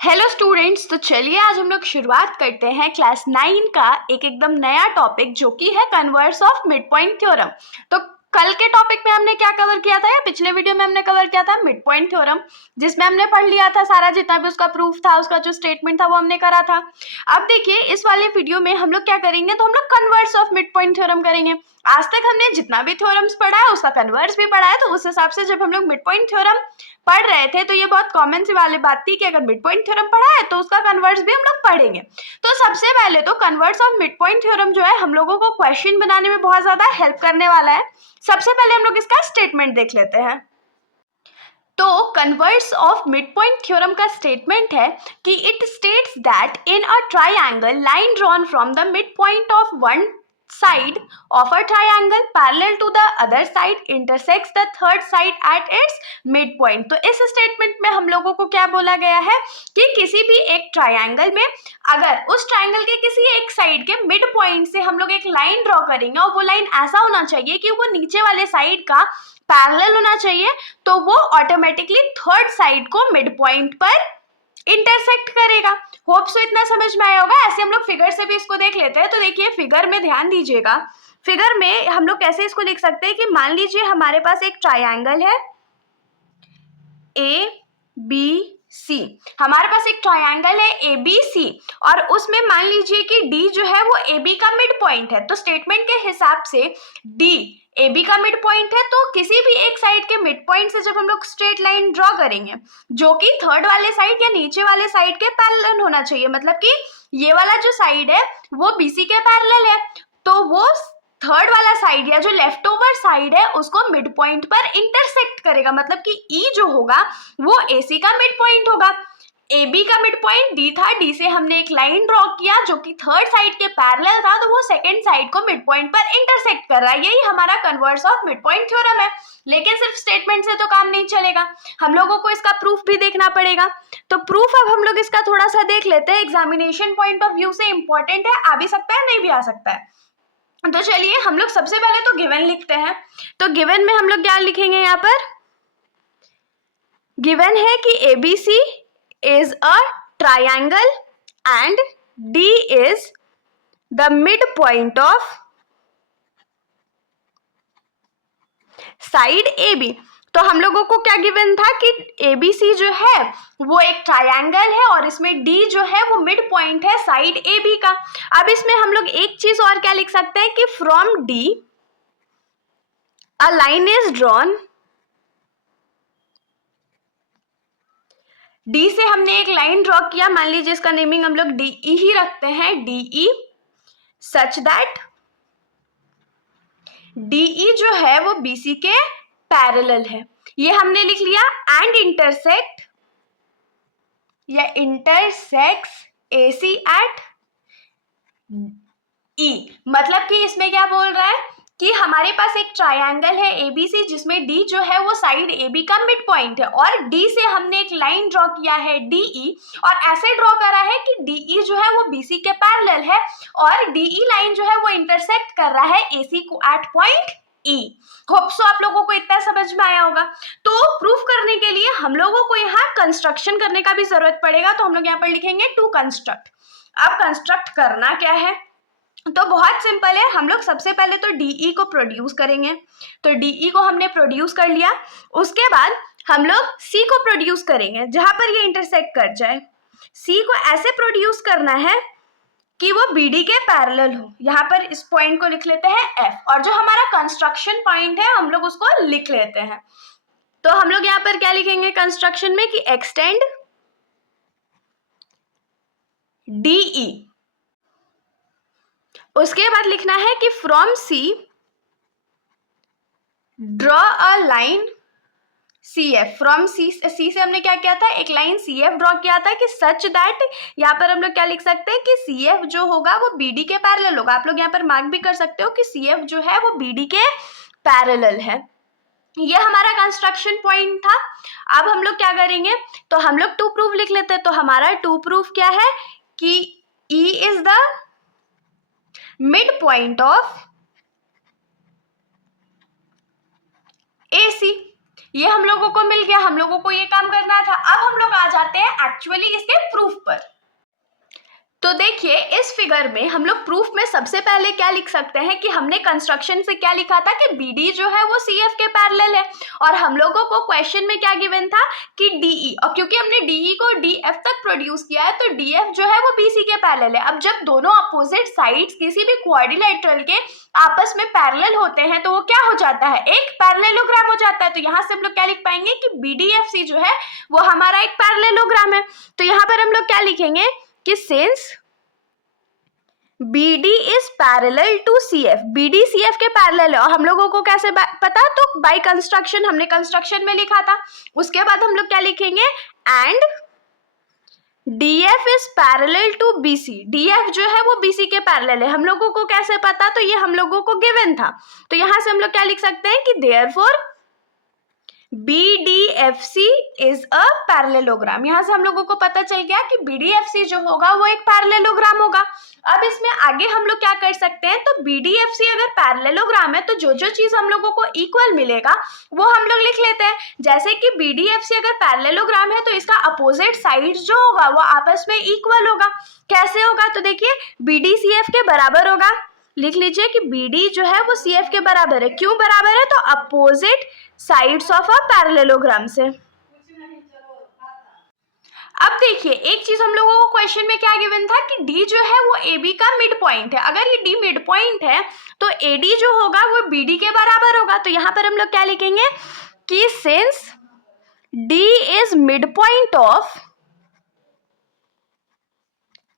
Hello students, तो चलिए आज हम लोग शुरुआत करते हैं क्लास 9 का एक एकदम नया टॉपिक जो कि है converse of mid point theorem. तो कल के टॉपिक में हमने क्या कवर किया था या पिछले वीडियो में हमने कवर किया था मिड पॉइंट थ्योरम, जिसमें हमने पढ़ लिया था सारा जितना भी उसका प्रूफ था, उसका जो स्टेटमेंट था वो हमने करा था। अब देखिए इस वाले वीडियो में हम लोग क्या करेंगे, तो हम लोग converse of mid point theorem करेंगे। आज तक हमने जितना भी थ्योरम्स पढ़ा है उसका कन्वर्स भी पढ़ा है, तो उस हिसाब से जब हम लोग मिड पॉइंट थ्योरम पढ़ रहे थे तो ये बहुत कॉमन सी वाली बात थी कि अगर मिड पॉइंट थ्योरम पढ़ा है तो उसका कन्वर्स भी हम लोग पढ़ेंगे। तो सबसे पहले तो converse of mid point theorem जो है हम लोगों को क्वेश्चन बनाने में बहुत ज्यादा हेल्प करने वाला है। सबसे पहले हम लोग इसका स्टेटमेंट देख लेते हैं। तो converse of mid point theorem का स्टेटमेंट है कि it states that in a triangle line drawn from the mid point of one side of a triangle parallel to the other side intersects the third side at its midpoint। तो इस statement में हम लोगों को क्या बोला गया है कि किसी भी एक ट्राइंगल में अगर उस ट्राइंगल के किसी एक साइड के मिड पॉइंट से हम लोग एक लाइन ड्रॉ करेंगे और वो लाइन ऐसा होना चाहिए कि वो नीचे वाले साइड का पैरेलल होना चाहिए, तो वो ऑटोमेटिकली थर्ड साइड को मिड पॉइंट पर इंटरसेक्ट करेगा। होप सो इतना समझ में आया होगा। ऐसे हम लोग फिगर से भी इसको देख लेते हैं। तो देखिए फिगर में ध्यान दीजिएगा, फिगर में हम लोग कैसे इसको लिख सकते हैं कि मान लीजिए हमारे पास एक ट्राइंगल है ए बी सी, हमारे पास एक ट्राइंगल है ए बी सी और उसमें मान लीजिए कि डी जो है वो ए बी का मिड पॉइंट है। तो स्टेटमेंट के हिसाब से डी ए बी का मिड पॉइंट है, तो किसी भी एक साइड के मिड पॉइंट से जब हम लोग स्ट्रेट लाइन ड्रॉ करेंगे जो कि थर्ड वाले साइड या नीचे वाले साइड के पैरेलल होना चाहिए, मतलब कि ये वाला जो साइड है वो बीसी के पैरेलल है, तो वो थर्ड वाला साइड या जो लेफ्ट ओवर साइड है उसको मिड पॉइंट पर इंटरसेक्ट करेगा, मतलब कि ई जो होगा वो एसी का मिड पॉइंट होगा। ए बी का मिड पॉइंट डी था, डी से हमने एक लाइन ड्रॉ किया जो कि थर्ड साइड के पैरेलल था, तो वो सेकंड साइड को मिड पॉइंट पर इंटरसेक्ट कर रहा है। यही हमारा converse of mid point theorem है। लेकिन सिर्फ स्टेटमेंट से तो काम नहीं चलेगा, हम लोगों को इसका प्रूफ भी देखना पड़ेगा। तो प्रूफ अब हम लोग इसका थोड़ा सा देख लेते हैं। एग्जामिनेशन पॉइंट ऑफ व्यू से इंपॉर्टेंट है, आ भी सकता है नहीं भी आ सकता है। तो चलिए हम लोग सबसे पहले तो गिवन लिखते हैं। तो गिवन में हम लोग क्या लिखेंगे, यहाँ पर गिवन है कि ABC is a triangle and D is the midpoint of side AB। तो हम लोगों को क्या गिवन था कि ABC जो है वो एक ट्रायंगल है और इसमें D जो है वो मिड पॉइंट है साइड AB का। अब इसमें हम लोग एक चीज और क्या लिख सकते हैं कि from D a line is drawn, D से हमने एक लाइन ड्रॉ किया, मान लीजिए इसका नेमिंग हम लोग डीई ही रखते हैं, डीई, सच दैट डीई जो है वो बीसी के पैरेलल है, ये हमने लिख लिया। एंड इंटरसेक्ट या इंटरसेक्स एसी एट ई, मतलब कि इसमें क्या बोल रहा है कि हमारे पास एक ट्रायंगल है एबीसी जिसमें डी जो है वो साइड एबी का मिड पॉइंट है और डी से हमने एक लाइन ड्रॉ किया है डीई और ऐसे ड्रॉ करा है कि डीई जो है वो बीसी के पैरेलल है और डीई लाइन जो है वो इंटरसेक्ट कर रहा है एसी को eight point E. Hope so आप लोगों को इतना समझ में आया होगा। तो प्रूफ करने के लिए हम लोगों को यहाँ कंस्ट्रक्शन करने का भी जरूरत पड़ेगा, तो हम लोग यहाँ पर लिखेंगे टू कंस्ट्रक्ट। अब कंस्ट्रक्ट करना क्या है, तो बहुत सिंपल है। हम लोग सबसे पहले तो डीई को प्रोड्यूस करेंगे, तो डीई को हमने प्रोड्यूस कर लिया, उसके बाद हम लोग सी को प्रोड्यूस करेंगे जहां पर ये इंटरसेक्ट कर जाए। सी को ऐसे प्रोड्यूस करना है कि वो बीडी के पैरेलल हो, यहाँ पर इस पॉइंट को लिख लेते हैं एफ और जो हमारा कंस्ट्रक्शन पॉइंट है हम लोग उसको लिख लेते हैं। तो हम लोग यहाँ पर क्या लिखेंगे कंस्ट्रक्शन में कि एक्सटेंड डीई, उसके बाद लिखना है कि from C draw a line C F. From C से हमने क्या किया था, एक लाइन सी एफ ड्रॉ किया था कि सच दैट, यहाँ पर हम लोग क्या लिख सकते हैं कि सी एफ जो होगा वो बी डी के पैरेलल होगा। आप लोग यहाँ पर मार्क भी कर सकते हो कि सी एफ जो है वो बी डी के पैरेलल है। ये हमारा कंस्ट्रक्शन पॉइंट था। अब हम लोग क्या करेंगे, तो हम लोग टू प्रूफ लिख लेते हैं। तो हमारा टू प्रूफ क्या है कि E is the mid point of AC। ये हम लोगों को मिल गया, हम लोगों को ये काम करना था। अब हम लोग आ जाते हैं एक्चुअली इसके प्रूफ पर। तो देखिए इस फिगर में हम लोग प्रूफ में सबसे पहले क्या लिख सकते हैं कि हमने कंस्ट्रक्शन से क्या लिखा था कि BD जो है वो CF के पैरेलल है, और हम लोगों को क्वेश्चन में क्या गिवन था कि DE, और क्योंकि हमने DE को DF तक प्रोड्यूस किया है तो DF जो है वो BC के पैरेलल है। अब जब दोनों अपोजिट साइड्स किसी भी क्वाड्रिलेटरल के आपस में पैरेलल होते हैं तो वो क्या हो जाता है, एक पैरेललोग्राम हो जाता है। तो यहाँ से हम लोग क्या लिख पाएंगे कि BDFC जो है वो हमारा एक पैरेललोग्राम है। तो यहाँ पर हम लोग क्या लिखेंगे कि since BD is parallel to CF, BD CF के पैरेलल है। और हम लोगों को कैसे पता, तो बाय कंस्ट्रक्शन, हमने कंस्ट्रक्शन में लिखा था। उसके बाद हम लोग क्या लिखेंगे, and DF is parallel to BC, DF जो है वो BC के पैरेलल है। हम लोगों को कैसे पता, तो ये हम लोगों को गिवन था। तो यहां से हम लोग क्या लिख सकते हैं कि therefore BDFC is a parallelogram. यहाँ से हम लोगों को पता चल गया कि BDFC जो होगा वो एक पैरेललोग्राम होगा। अब इसमें आगे हम लोग क्या कर सकते हैं, तो BDFC अगर पैरेललोग्राम है तो जो जो चीज हम लोगों को इक्वल मिलेगा वो हम लोग लिख लेते हैं। जैसे कि BDFC अगर पैरेललोग्राम है तो इसका अपोजिट साइड जो होगा वो आपस में इक्वल होगा। कैसे होगा, तो देखिए BD CF के बराबर होगा। लिख लीजिए कि BD जो है वो CF के बराबर है। क्यों बराबर है, तो opposite sides of a parallelogram से। अब देखिए एक चीज हम लोगों को क्वेश्चन में क्या गिवन था कि D जो है वो AB का मिड पॉइंट है। अगर ये D मिड पॉइंट है तो AD जो होगा वो BD के बराबर होगा। तो यहाँ पर हम लोग क्या लिखेंगे कि since D is mid point of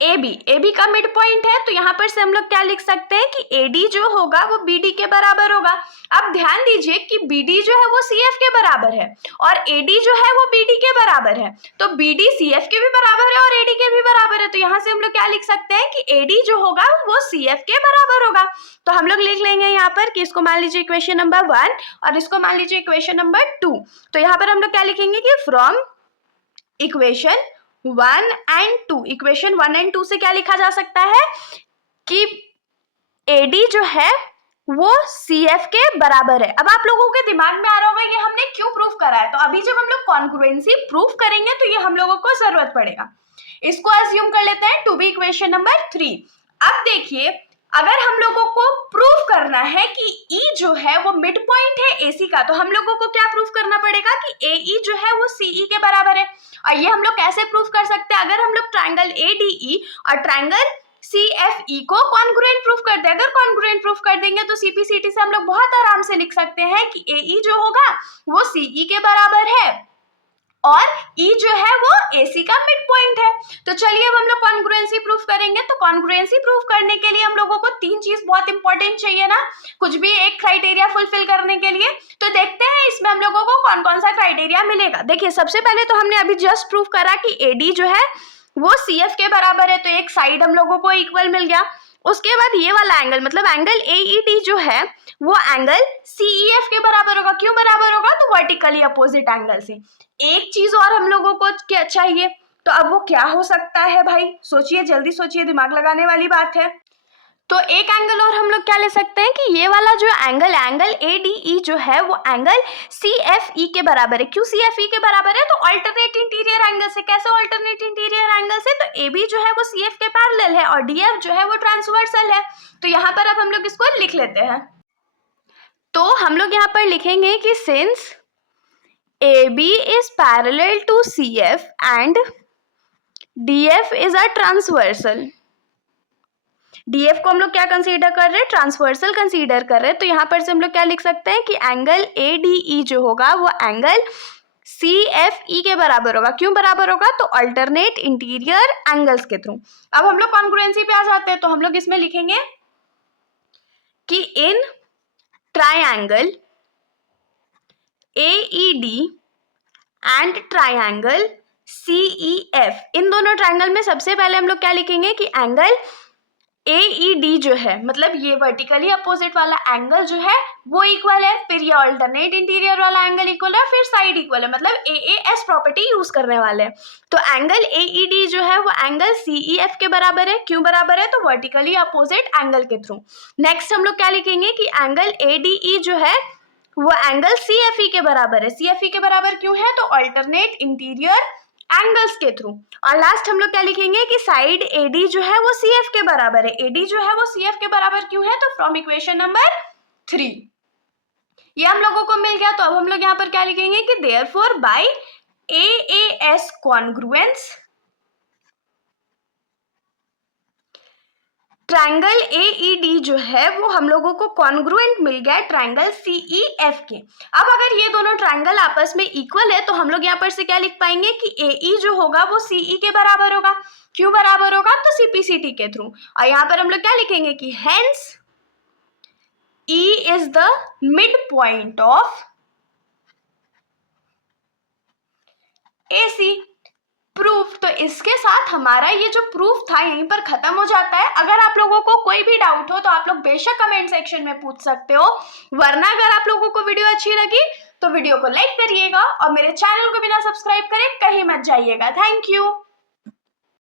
AB का मिड पॉइंट है, तो यहाँ पर से हम लोग क्या लिख सकते हैं कि AD जो होगा वो BD के बराबर होगा। अब ध्यान दीजिए कि BD जो है वो CF के बराबर है और AD जो है वो BD के बराबर है। तो BD CF के भी बराबर है और AD के भी बराबर है। तो यहाँ से हम लोग क्या लिख सकते हैं कि AD जो होगा वो CF के बराबर होगा। तो हम लोग लिख लेंगे यहाँ पर कि इसको मान लीजिए इक्वेशन नंबर 1 और इसको मान लीजिए इक्वेशन नंबर 2। तो यहाँ पर हम लोग क्या लिखेंगे कि from equation 1 and 2, equation 1 and 2 से क्या लिखा जा सकता है कि AD जो है वो CF के बराबर है। अब आप लोगों के दिमाग में आ रहा होगा ये हमने क्यों प्रूफ करा है, तो अभी जब हम लोग कॉन्ग्रुएंसी प्रूफ करेंगे तो ये हम लोगों को जरूरत पड़ेगा। इसको अज्यूम कर लेते हैं टू बी इक्वेशन नंबर 3। अब देखिए अगर हम लोगों को प्रूफ करना है कि E जो है वो मिड पॉइंट है AC का, तो हम लोगों को क्या प्रूफ करना पड़ेगा कि AE जो है वो CE के बराबर है। और ये हम लोग कैसे प्रूफ कर सकते हैं, अगर हम लोग ट्रायंगल ADE और ट्रायंगल CFE को कॉन्ग्रुएंट प्रूफ कर दे। अगर कॉन्ग्रुएंट प्रूफ कर देंगे तो CPCT से हम लोग बहुत आराम से लिख सकते हैं कि AE जो होगा वो CE के बराबर है और E जो है वो AC का मिड पॉइंट है। तो चलिए अब हम लोग कॉन्ग्रुएंसी प्रूफ करेंगे। तो कॉन्ग्रुएंसी प्रूफ करने के लिए हम लोगों को 3 चीज बहुत इंपॉर्टेंट चाहिए ना, कुछ भी एक क्राइटेरिया फुलफिल करने के लिए। तो देखते हैं इसमें हम लोगों को कौन कौन सा क्राइटेरिया मिलेगा। देखिए सबसे पहले तो हमने अभी जस्ट प्रूफ करा कि AD जो है वो CF के बराबर है, तो एक साइड हम लोगों को इक्वल मिल गया। उसके बाद ये वाला एंगल मतलब एंगल AED जो है वो एंगल CEF के बराबर होगा। क्यों बराबर होगा, तो वर्टिकली अपोजिट एंगल से। एक चीज और हम लोगों को क्या चाहिए, तो अब वो क्या हो सकता है भाई, सोचिए जल्दी सोचिए, दिमाग लगाने वाली बात है। तो एक एंगल और हम लोग क्या ले सकते हैं कि ये वाला जो एंगल ADE जो है वो एंगल CFE के बराबर है। क्यों CFE के बराबर है, तो अल्टरनेट इंटीरियर एंगल से। कैसे अल्टरनेट इंटीरियर एंगल से, तो AB जो है वो CF के पैरेलल है और DF जो है वो ट्रांसवर्सल है। तो यहाँ पर अब हम लोग इसको लिख लेते हैं। तो हम लोग यहाँ पर लिखेंगे कि since AB is parallel to CF and DF is a transversal, DF को हम लोग क्या कंसीडर कर रहे हैं, ट्रांसवर्सल कंसीडर कर रहे हैं। तो यहाँ पर से हम लोग क्या लिख सकते हैं कि एंगल ADE जो होगा वो एंगल CFE के बराबर होगा। क्यों बराबर होगा, तो अल्टरनेट इंटीरियर एंगल्स के थ्रू। अब हम लोग कॉन्ग्रुएंसी पे आ जाते हैं। तो हम लोग इसमें लिखेंगे कि in triangle AED and triangle CEF, इन दोनों ट्रायंगल में सबसे पहले हम लोग क्या लिखेंगे कि एंगल AED जो है मतलब ये वर्टिकली अपोजिट वाला एंगल जो है वो इक्वल है, फिर ये अल्टरनेट इंटीरियर वाला एंगल इक्वल है, फिर साइड इक्वल है, मतलब AAS प्रॉपर्टी यूज करने वाले हैं। तो एंगल AED जो है वो एंगल CEF के बराबर है। क्यों बराबर है, तो वर्टिकली अपोजिट एंगल के थ्रू। नेक्स्ट हम लोग क्या लिखेंगे कि एंगल ADE जो है वो एंगल CFE के बराबर है। CFE के बराबर क्यों है? तो अल्टरनेट इंटीरियर एंगल्स के थ्रू। और लास्ट हम लोग क्या लिखेंगे कि साइड AD जो है वो CF के बराबर है। AD जो है वो CF के बराबर क्यों है? तो फ्रॉम इक्वेशन नंबर 3 ये हम लोगों को मिल गया। तो अब हम लोग यहाँ पर क्या लिखेंगे कि therefore by AAS congruence triangle AED जो है वो हम लोगों को कॉन्ग्रुएंट मिल गया ट्रायंगल CEF के। अब अगर ये दोनों ट्रायंगल आपस में इक्वल है तो हम लोग यहाँ पर से क्या लिख पाएंगे कि AE जो होगा वो CE के बराबर होगा। क्यों बराबर होगा? तो CPCT के थ्रू। और यहाँ पर हम लोग क्या लिखेंगे कि hence E is the midpoint of AC। Proof. तो इसके साथ हमारा ये जो प्रूफ था यहीं पर खत्म हो जाता है। अगर आप लोगों को कोई भी डाउट हो तो आप लोग बेशक कमेंट सेक्शन में पूछ सकते हो, वरना अगर आप लोगों को वीडियो अच्छी लगी तो वीडियो को लाइक करिएगा और मेरे चैनल को बिना सब्सक्राइब करे कहीं मत जाइएगा। Thank you.